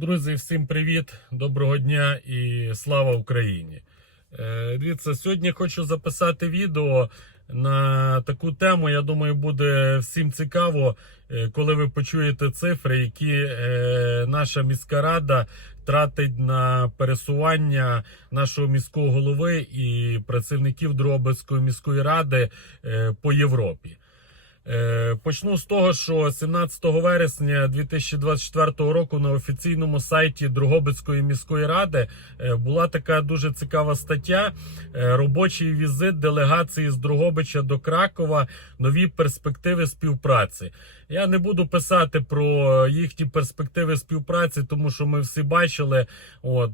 Друзі, всім привіт, доброго дня і слава Україні. Е, Дивіться, сьогодні хочу записати відео на таку тему. Я думаю, буде всім цікаво, е, коли ви почуєте цифри, які е, наша міська рада тратить на пересування нашого міського голови і працівників Дрогобицької міської ради по Європі. Е, Почну з того, що 17 вересня 2024 року на офіційному сайті Дрогобицької міської ради е, була така дуже цікава стаття. е, Робочий візит делегації з Дрогобича до Кракова. Нові перспективи співпраці. Я не буду писати про їхні перспективи співпраці, тому що ми всі бачили, от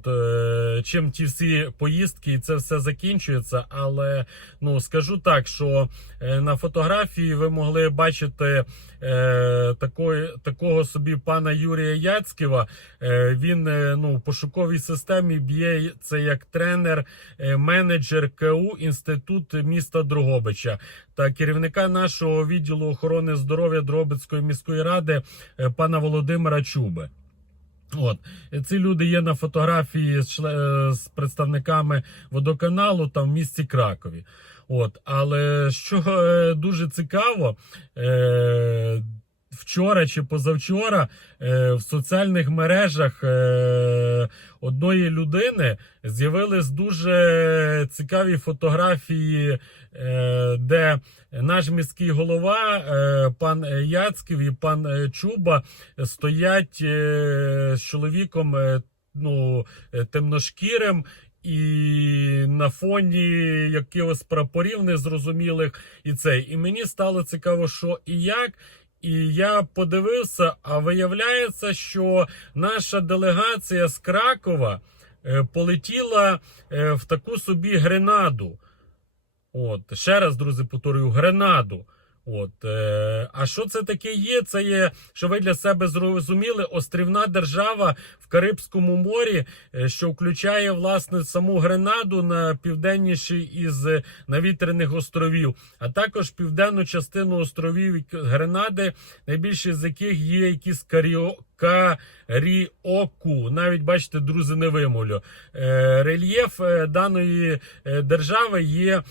чим ті всі поїздки і це все закінчується. Але ну скажу так, що на фотографії ви могли бачити е, такої, такого собі пана Юрія Яцьківа. Е, він е, ну, в пошуковій системі б'є це як тренер, е, менеджер КУ інститут міста Дрогобича та керівника нашого відділу охорони здоров'я Дрогобицької міської ради е, пана Володимира Чуби. От ці люди є на фотографії з, шле з представниками водоканалу там в місті Кракові. От, але що е, дуже цікаво, е, вчора чи позавчора е, в соціальних мережах е, одної людини з'явились дуже цікаві фотографії, е, де наш міський голова, е, пан Яцьків і пан е, Чуба стоять е, з чоловіком е, ну, е, темношкірим. І на фоні якихось прапорів незрозумілих, і цей. І мені стало цікаво, що і як. І я подивився, а виявляється, що наша делегація з Кракова е, полетіла е, в таку собі Гренаду. От, ще раз, друзі, повторюю, Гренаду. От, е, а що це таке є? Це є, що ви для себе зрозуміли, острівна держава в Карибському морі, е, що включає власне саму Гренаду на південніший із е, навітряних островів, а також південну частину островів Гренади, найбільше з яких є якісь каріо. Каріоку, навіть бачите, друзі, не вимовлю. Е, рельєф даної держави є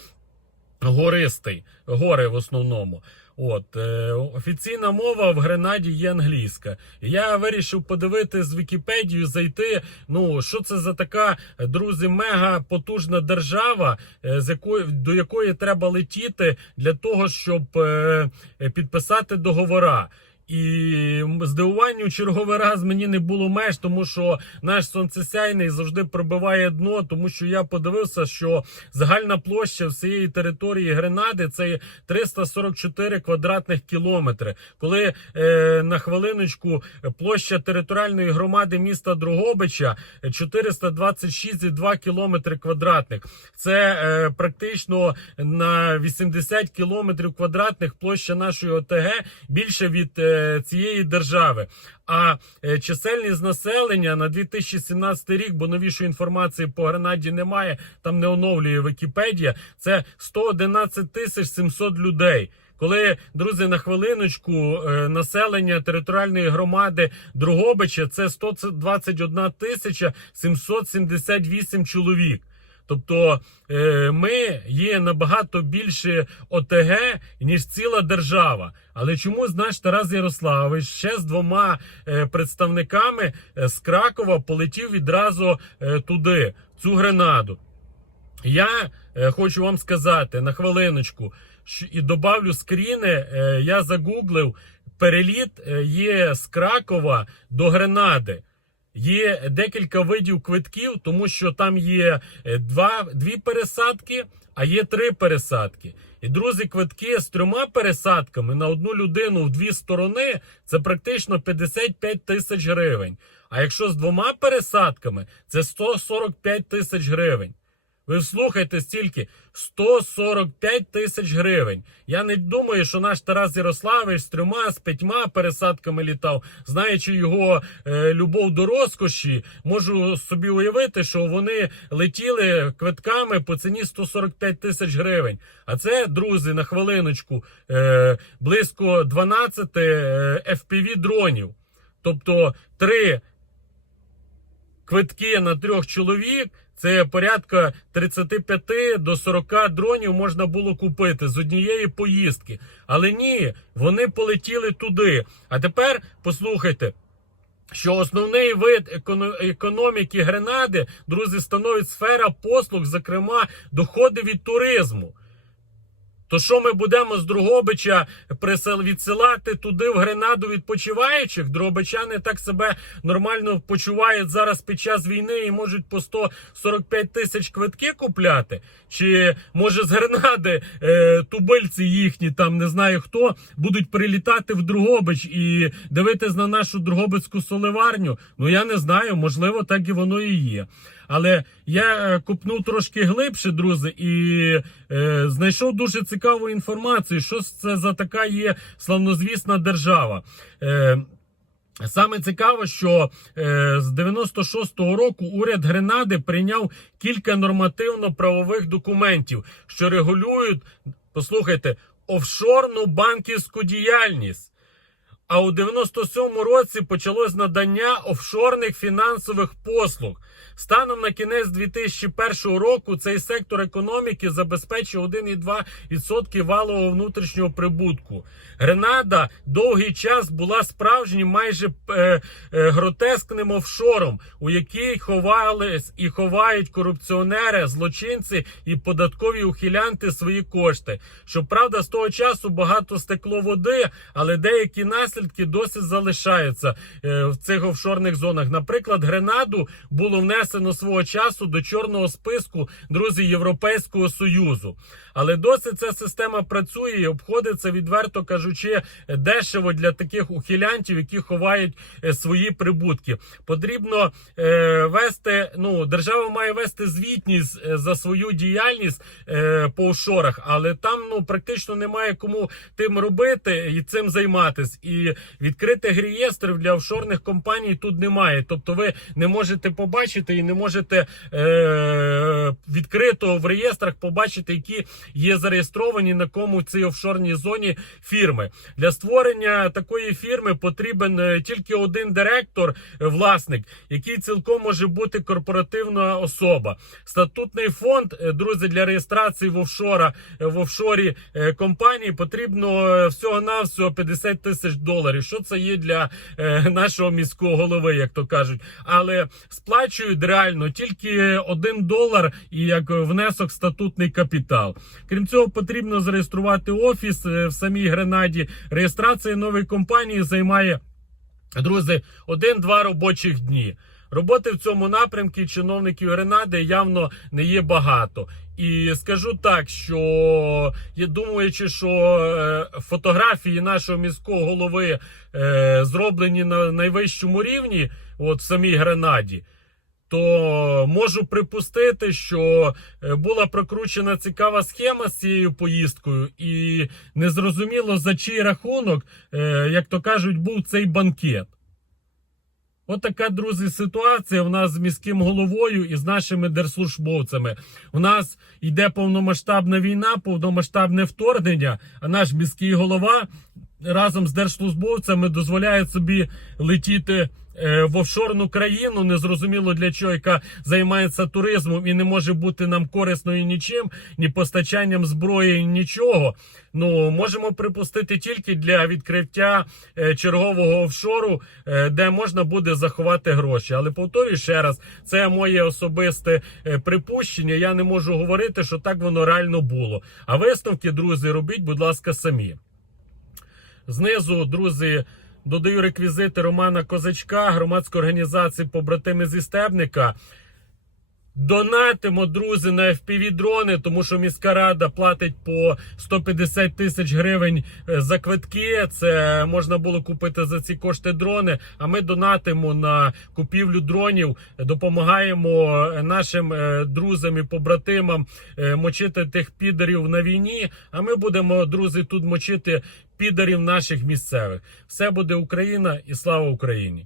гористий, гори в основному. От е, офіційна мова в Гренаді є англійська. Я вирішив подивити з Вікіпедію, зайти. Ну що це за така друзі, мега потужна держава, е, з якої до якої треба летіти для того, щоб е, підписати договора. І здивуванню черговий раз мені не було меж, тому що наш сонцесяйний завжди пробиває дно, тому що я подивився, що загальна площа всієї території Гренади це 344 квадратних кілометри. Коли е, на хвилиночку площа територіальної громади міста Дрогобича 426,2 кілометри квадратних. Це е, практично на 80 кілометрів квадратних площа нашої ОТГ більше від е, цієї держави. А е, чисельність населення на 2017 рік, бо новішої інформації по Гренаді немає, там не оновлює Вікіпедія. Це 111 тисяч 700 людей. Коли друзі на хвилиночку е, населення територіальної громади Дрогобича це 121 тисяча 778 чоловік. Тобто е, ми є набагато більше ОТГ, ніж ціла держава. Але чомусь наш Тарас Ярославович ще з двома е, представниками е, з Кракова полетів відразу туди, цю Гренаду. Я хочу вам сказати на хвилиночку, і добавлю скріни. Я загуглив переліт є з Кракова до Гренади. Є декілька видів квитків, тому що там є е, два, дві пересадки, а є три пересадки. І друзі, квитки з трьома пересадками на одну людину в дві сторони це практично 55 тисяч гривень. А якщо з двома пересадками, це 145 тисяч гривень. Ви слухайте стільки 145 тисяч гривень. Я не думаю, що наш Тарас Ярославович з трьома з п'ятьма пересадками літав, знаючи його е, любов до розкоші, можу собі уявити, що вони летіли квитками по ціні 145 тисяч гривень. А це, друзі, на хвилиночку, е, близько 12 е, FPV дронів. Тобто три квитки на трьох чоловік. Це порядка 35 до 40 дронів можна було купити з однієї поїздки. Але ні, вони полетіли туди. А тепер послухайте. Що основний вид економіки Гренади, друзі, становить сфера послуг, зокрема доходи від туризму. То що ми будемо з Другобича відсилати туди в Гренаду відпочиваючих? Другобичани так себе нормально почувають зараз під час війни і можуть по 145 тисяч квитки купляти? Чи може з Гренади е, тубильці їхні, там не знаю хто, будуть прилітати в Другобич і дивитись на нашу Другобицьку соливарню? Ну я не знаю, можливо, так і воно і є. Але я е, купнув трошки глибше, друзі, і е, знайшов дуже цікаву інформацію, що це за така є славнозвісна держава. Е, Саме цікаво, що е, з 96-го року уряд Гренади прийняв кілька нормативно-правових документів, що регулюють, послухайте, офшорну банківську діяльність. А у 97-му році почалось надання офшорних фінансових послуг. Станом на кінець 2001 року цей сектор економіки забезпечив 1,2% валового внутрішнього прибутку. Гренада довгий час була справжнім майже е, е, гротескним офшором, у який ховались і ховають корупціонери, злочинці і податкові ухилянти свої кошти. Щоправда, з того часу багато стекло води, але деякі наслідки досі залишаються е, в цих офшорних зонах. Наприклад, Гренаду було внесено свого часу до чорного списку друзі Європейського союзу. Але досі ця система працює і обходиться, відверто кажучи, дешево для таких ухилянтів, які ховають е, свої прибутки. Потрібно е, вести. Ну, держава має вести звітність е, за свою діяльність е, по офшорах, але там ну практично немає кому тим робити і цим займатись. І відкритих реєстрів для офшорних компаній тут немає. Тобто, ви не можете побачити і не можете е, відкрито в реєстрах побачити, які є зареєстровані на кому цій офшорній зоні фірми. Для створення такої фірми потрібен е, тільки один директор, е, власник, який цілком може бути корпоративна особа. Статутний фонд, е, друзі, для реєстрації в офшора в офшорі компанії потрібно всього навсього 50 тисяч доларів. Що це є для нашого міського голови, як то кажуть, але сплачують реально тільки один долар і як внесок статутний капітал. Крім цього, потрібно зареєструвати офіс е, в самій Гренаді. Реєстрація нової компанії займає друзі один-два робочих дні. Роботи в цьому напрямку чиновників Гренади явно не є багато. І скажу так, що я думаючи, що е, фотографії нашого міського голови е, зроблені на найвищому рівні, от в самій Гренаді, то можу припустити, що е, була прокручена цікава схема з цією поїздкою, і незрозуміло за чий рахунок, е, як то кажуть, був цей банкет. От така, друзі, ситуація в нас з міським головою і з нашими держслужбовцями. У нас йде повномасштабна війна, повномасштабне вторгнення, а наш міський голова разом з держслужбовцями дозволяє собі летіти в офшорну країну, незрозуміло для чого, яка займається туризмом і не може бути нам корисною нічим, ні постачанням зброї, нічого. Ну можемо припустити тільки для відкриття е, чергового офшору, е, де можна буде заховати гроші. Але повторюю ще раз, це моє особисте е, припущення. Я не можу говорити, що так воно реально було. А висновки, друзі, робіть, будь ласка, самі. Знизу, друзі, додаю реквізити Романа Козачка, громадської організації побратими зі Стебника. Донатимо, друзі, на fpv дрони, тому що міська рада платить по 150 тисяч гривень е, за квитки. Це можна було купити за ці кошти дрони. А ми донатимо на купівлю дронів, допомагаємо е, нашим е, друзям і побратимам мочити тих підерів на війні. А ми будемо, друзі, тут мочити підерів наших місцевих. Все буде Україна і слава Україні!